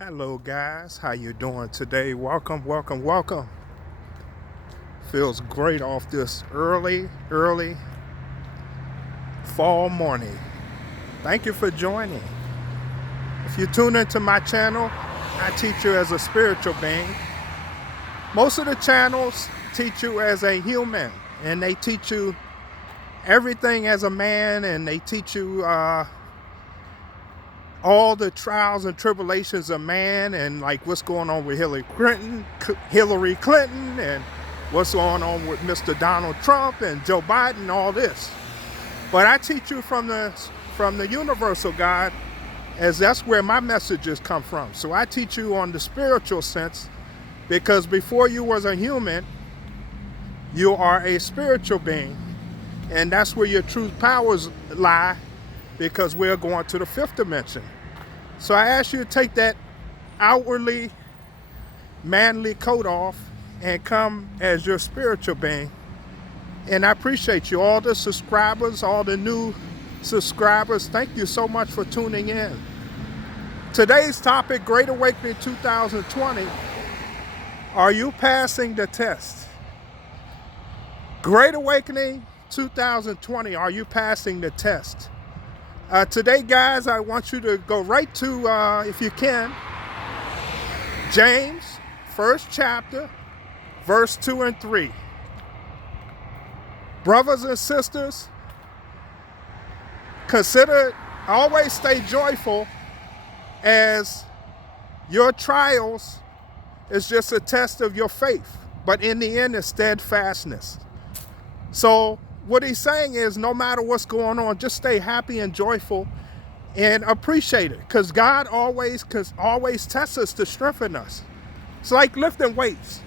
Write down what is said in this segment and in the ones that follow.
Hello guys, how you doing today? Welcome. Feels great off this early fall morning. Thank you for joining. If you tune into my channel, I teach you as a spiritual being. Most of the channels teach you as a human, and they teach you everything as a man, and they teach you all the trials and tribulations of man, and like what's going on with Hillary Clinton, and what's going on with Mr. Donald Trump and Joe Biden, all this. But I teach you from the universal God, as that's where my messages come from. So I teach you on the spiritual sense, because before you was a human, you are a spiritual being, and that's where your true powers lie, because we're going to the fifth dimension. So I ask you to take that outwardly manly coat off and come as your spiritual being. And I appreciate you, all the subscribers, all the new subscribers. Thank you so much for tuning in. Today's topic, Great Awakening 2020. Are you passing the test? Great Awakening 2020, are you passing the test? Today, guys, I want you to go right to, if you can, James, first chapter, verse 2 and 3. Brothers and sisters, always stay joyful, as your trials is just a test of your faith, but in the end, it's steadfastness. So what he's saying is, no matter what's going on, just stay happy and joyful and appreciate it, because God always tests us to strengthen us. It's like lifting weights.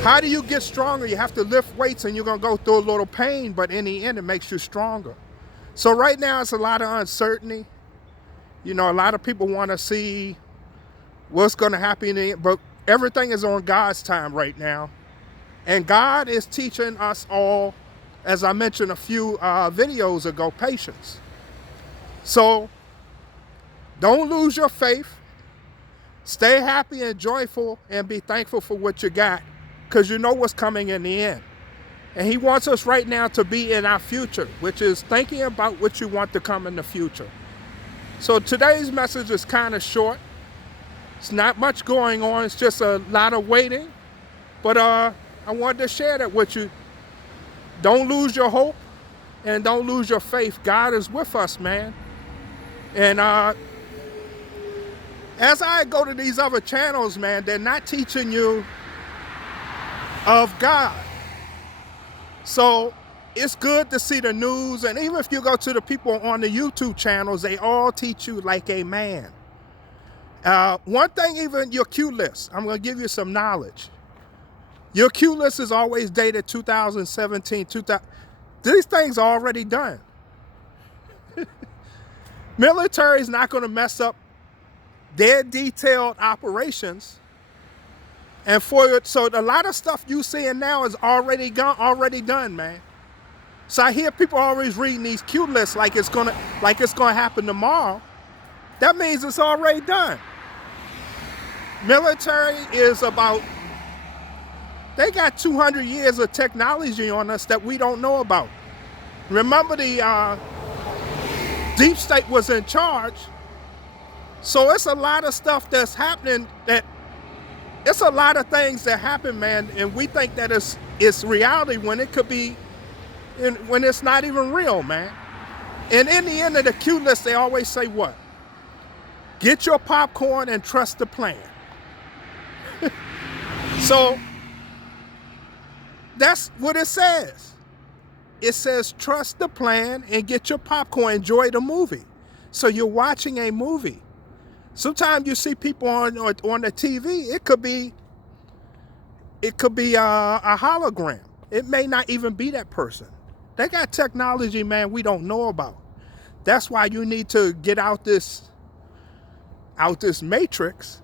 How do you get stronger? You have to lift weights, and you're going to go through a little pain, but in the end, it makes you stronger. So right now, it's a lot of uncertainty. You know, a lot of people want to see what's going to happen, but everything is on God's time right now. And God is teaching us all, as I mentioned a few videos ago, patience. So don't lose your faith. Stay happy and joyful, and be thankful for what you got, because you know what's coming in the end. And he wants us right now to be in our future, which is thinking about what you want to come in the future. So today's message is kind of short. It's not much going on. It's just a lot of waiting. But I wanted to share that with you. Don't lose your hope, and don't lose your faith. God is with us, man. And as I go to these other channels, man, they're not teaching you of God. So it's good to see the news, and even if you go to the people on the YouTube channels, they all teach you like a man. One thing, even your cue list, I'm going to give you some knowledge. Your cue list is always dated 2017, 2000. These things are already done. Military is not going to mess up their detailed operations. And so a lot of stuff you seeing now is already done, man. So I hear people always reading these cue lists like it's gonna happen tomorrow. That means it's already done. Military is about, they got 200 years of technology on us that we don't know about. Remember, the deep state was in charge. So it's a lot of stuff that's happening, it's a lot of things that happen, man, and we think that it's reality when it could be, when it's not even real, man. And in the end of the cue list, they always say what? Get your popcorn and trust the plan. So that's what it says. It says trust the plan and get your popcorn, enjoy the movie. So you're watching a movie. Sometimes you see people on the TV, it could be a hologram. It may not even be that person. They got technology, man, we don't know about. That's why you need to get out this matrix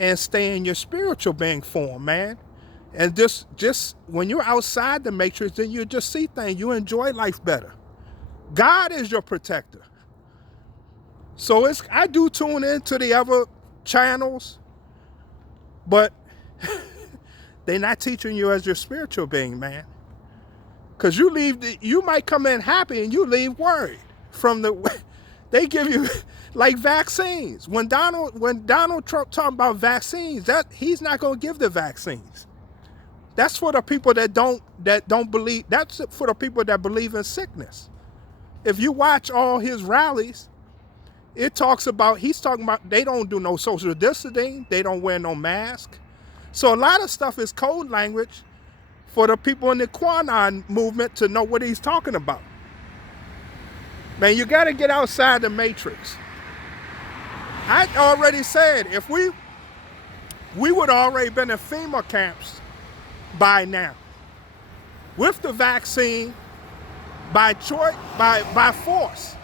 and stay in your spiritual being form, man. And just when you're outside the matrix, then you just see things. You enjoy life better. God is your protector. So I do tune into the other channels, but they're not teaching you as your spiritual being, man. Because you might come in happy and you leave worried they give you like vaccines. When Donald Trump talking about vaccines, that he's not going to give the vaccines. That's for the people that don't believe. That's for the people that believe in sickness. If you watch all his rallies, he's talking about they don't do no social distancing, they don't wear no mask. So a lot of stuff is code language for the people in the QAnon movement to know what he's talking about. Man, you got to get outside the matrix. I already said, if we would already been in FEMA camps by now, with the vaccine, by choice, by force.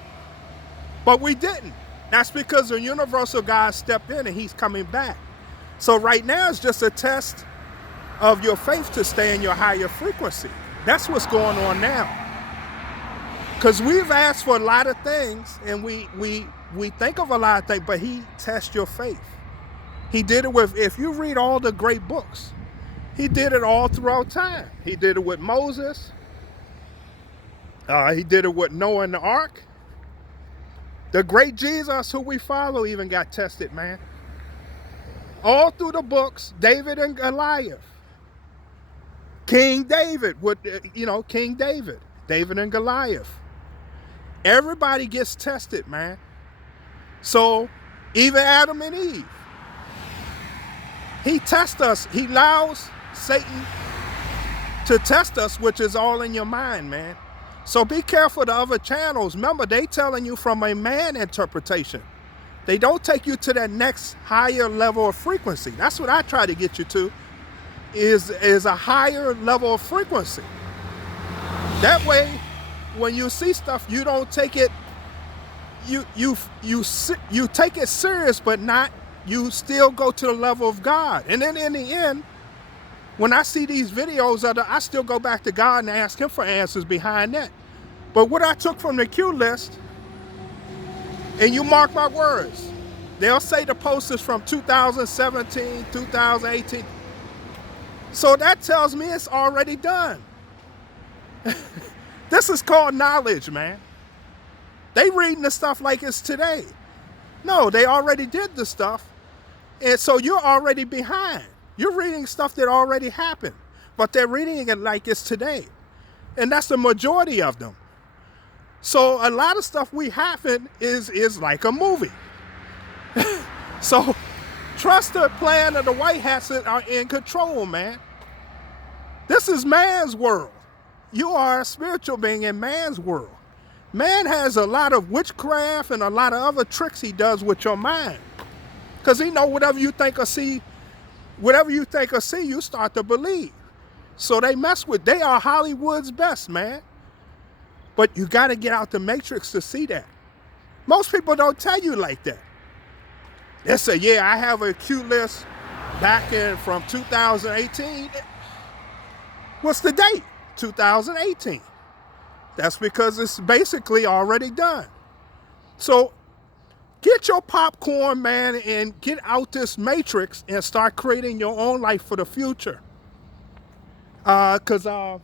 But we didn't. That's because the universal God stepped in and he's coming back. So right now it's just a test of your faith to stay in your higher frequency. That's what's going on now. Because we've asked for a lot of things, and we think of a lot of things, but he tests your faith. He did it if you read all the great books, he did it all throughout time. He did it with Moses. He did it with Noah and the ark. The great Jesus, who we follow, even got tested, man. All through the books, David and Goliath. King David, David and Goliath. Everybody gets tested, man. So even Adam and Eve, he tests us. He allows Satan to test us, which is all in your mind, man. So be careful of the other channels. Remember, they telling you from a man interpretation. They don't take you to that next higher level of frequency. That's what I try to get you to, is a higher level of frequency. That way, when you see stuff, you don't take it, you take it serious, but not, you still go to the level of God. And then in the end, when I see these videos, I still go back to God and ask him for answers behind that. But what I took from the Q list, and you mark my words, they'll say the post is from 2017, 2018. So that tells me it's already done. This is called knowledge, man. They reading the stuff like it's today. No, they already did the stuff. And so you're already behind. You're reading stuff that already happened, but they're reading it like it's today. And that's the majority of them. So a lot of stuff we happen is like a movie. So trust the plan of the white hats that are in control, man. This is man's world. You are a spiritual being in man's world. Man has a lot of witchcraft and a lot of other tricks he does with your mind. Because he know whatever you think or see, you start to believe. So they are Hollywood's best, man. But you got to get out the matrix to see that. Most people don't tell you like that. They say, yeah, I have a Q list back from 2018. What's the date? 2018. That's because it's basically already done. So get your popcorn, man, and get out this matrix and start creating your own life for the future. Because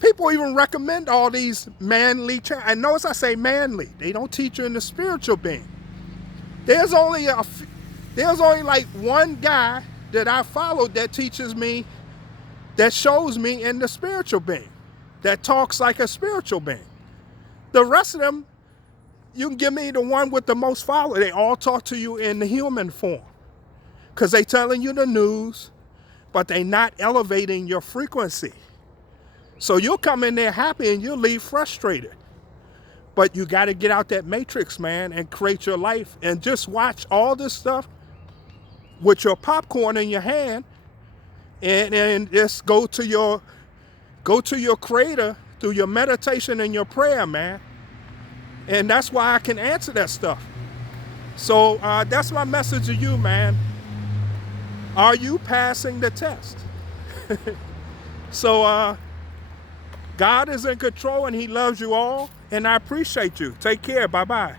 people even recommend all these manly channels. And notice I say manly. They don't teach you in the spiritual being. There's only like one guy that I followed that teaches me, that shows me in the spiritual being, that talks like a spiritual being. The rest of them, you can give me the one with the most followers. They all talk to you in the human form because they telling you the news, but they not elevating your frequency. So you'll come in there happy and you'll leave frustrated. But you got to get out that matrix, man, and create your life and just watch all this stuff with your popcorn in your hand and just go to your creator through your meditation and your prayer, man. And that's why I can answer that stuff. So that's my message to you, man. Are you passing the test? So God is in control and he loves you all. And I appreciate you. Take care. Bye-bye.